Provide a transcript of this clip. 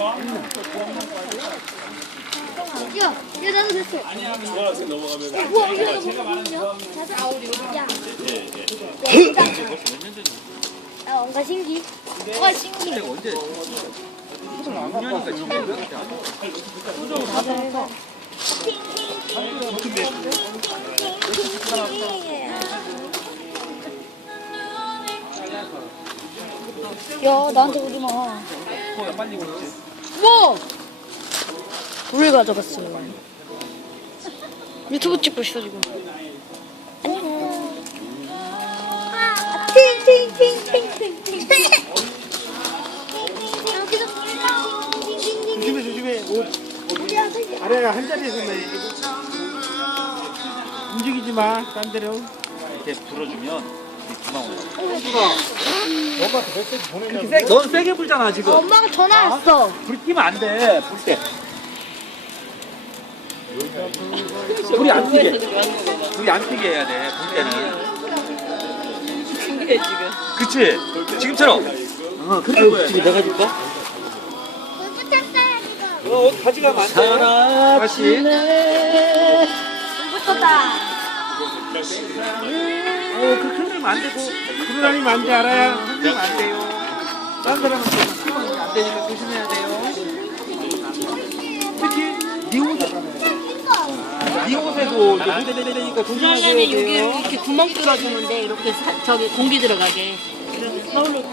야, 나도 됐어. 중학생 넘어가면 우와, 이거 뭐냐? 야. 아, 뭔가 신기. 와, 신기. 언제? 6년이니까 야, 나한테 오지 마. 빨리 오지. 뭐? 불을 가져갔어. 유튜브 찍고 있어 지금. 안녕. 팅팅팅팅팅팅. 여기서 조심해 조심해. 옷 아래가 한 자리에서 내. 움직이지 마. 딴 데로. 이렇게 불어주면 금방 올라. 너가 더 세게 보내면. 넌 세게 불잖아 지금. 엄마가 전화 왔어. 불 끼면 안 돼. 불 때. 불이 안 튀게. 불이 안 튀게 해야 돼. 불 때는. 신기해 지금. 그치? 지금처럼. 그렇게 보여. 지금 내가 줄까? 불 붙였어요 지금. 옷 가져가면 안 돼. 다시. 불 붙었다. 그렇게 흔들면 안 되고. 그러다니면 안 돼 알아야. 흔들면 안 돼요. 다른 사람한테 힘은 안 되니까 조심해야 돼요. 특히 네 옷에도 흔들리니까 조심하셔야 그러려면 여기 돼요. 이렇게 구멍 뚫어주는데 이렇게 저기 공기 들어가게. 그러면 서울로